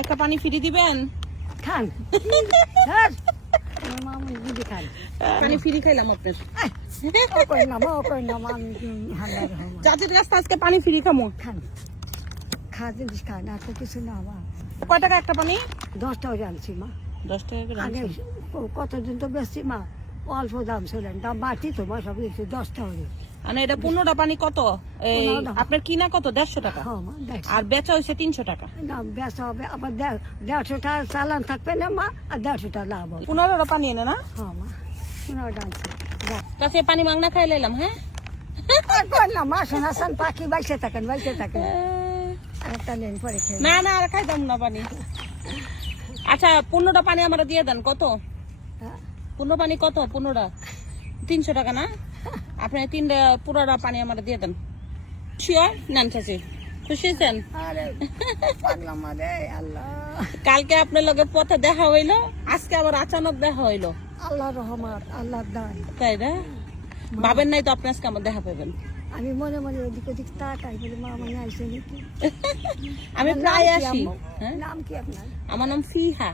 একটা পানি ফ্রি দিবেন? খান মামু দিদি খান পানি ফ্রি খাইলাম আপনার। চাচির রাস্তা আজকে পানি ফ্রি খামো। খান খা জিনিস খান আর তো কিছু না আমার। কয় টাকা একটা পানি? 10 টাকা জানছি মা। 10 টাকা করে আগে আনছেন? কতদিন তো বেশি মা অল্প দাম ছিল দাম বাড়তি তো মা সব কিছু 10 টাকা মানে এটা 15টা পানি কত? এই 15 টাকা। আপনার কিনা কত? 150 টাকা। হ্যাঁ মা দেখ আর বেচা হইছে 300 টাকা। দাম বেচা হবে আবার 150 টাকা চালান থাকবে না মা আর 150 টাকা লাভ হবে। 15টা পানি এনে না? হ্যাঁ মা 15 ডালছি কাছে পানি মাংনা খাই লাইলাম। হ্যাঁ করলাম মা শোনাশন পাখি বাইসে থাকেন একটা নেন পরে খেয়ে না না আর খাইতাম না পানি। আচ্ছা 15টা পানি আমরা দিয়ে দেন। কত? হ্যাঁ। 15 পানি কত? 15টা 300 টাকা না? আপনি 3টা পুরোটা পানি আমরা দিয়ে দেন। শিওর? নাম চাচি খুশি হয়েছেন? আরে পাগলাম রে আল্লাহ কালকে আপনার লগে পথে দেখা হইলো, আজকে আবার আচানক দেখা হইলো। আল্লাহ রহমত আল্লাহর দান তাই না? ভাবেন নাই তো আপনি আজকে আমার দেখা পাবেন। আমি মনে মনে ওদিকে ওদিক তাকাই বলি মা মনে আইসে নাকি আমি আপনার প্রায় নাম কি আসি। আম্মু? হ্যাঁ? নাম কি আপনার? আমার নাম ফিহা।